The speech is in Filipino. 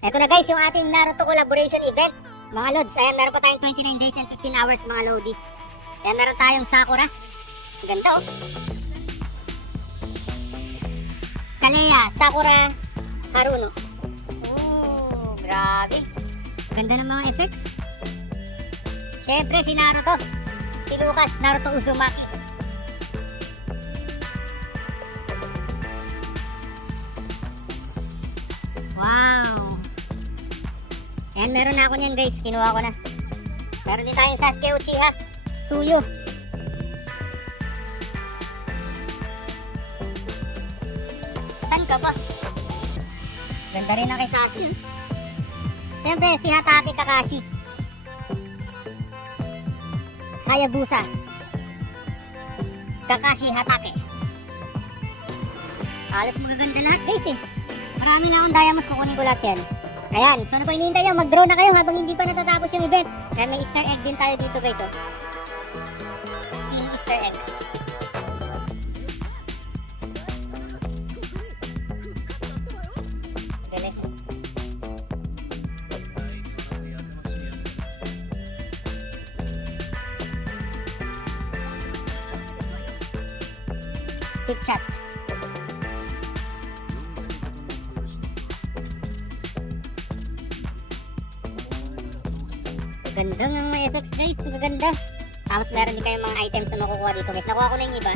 Eto na guys, yung ating Naruto collaboration event. Mga lods, ayan, meron pa tayong 29 days and 15 hours mga lodi. Ayan, meron tayong Sakura. Ang ganda oh. Kalea, Sakura, Haruno. Oh, grabe. Ganda ng mga effects. Siyempre si Naruto. Si Lucas, Naruto Uzumaki. Wow. Ayan, meron na ako niyan guys. Kinuha ko na. Meron din tayong Sasuke Uchiha, Suyo. Saan ka ba? Ganda rin na kay Sasuke. Siyempre si Hatake Kakashi, Hayabusa, Kakashi Hatake. Halos magaganda lahat guys eh. Marami na akong diamonds, kukunin ko lahat yan. Ayan, so ano pa hinihintay nyo? Mag-draw na kayo habang hindi pa natatapos yung event. Kaya may Easter egg din tayo dito guys oh. Yung Easter egg. Galing. Quick chat. Ganda ng mga effects guys, magaganda. Tapos meron din kayong mga items na makukuha dito guys. Nakuha ko na yung iba.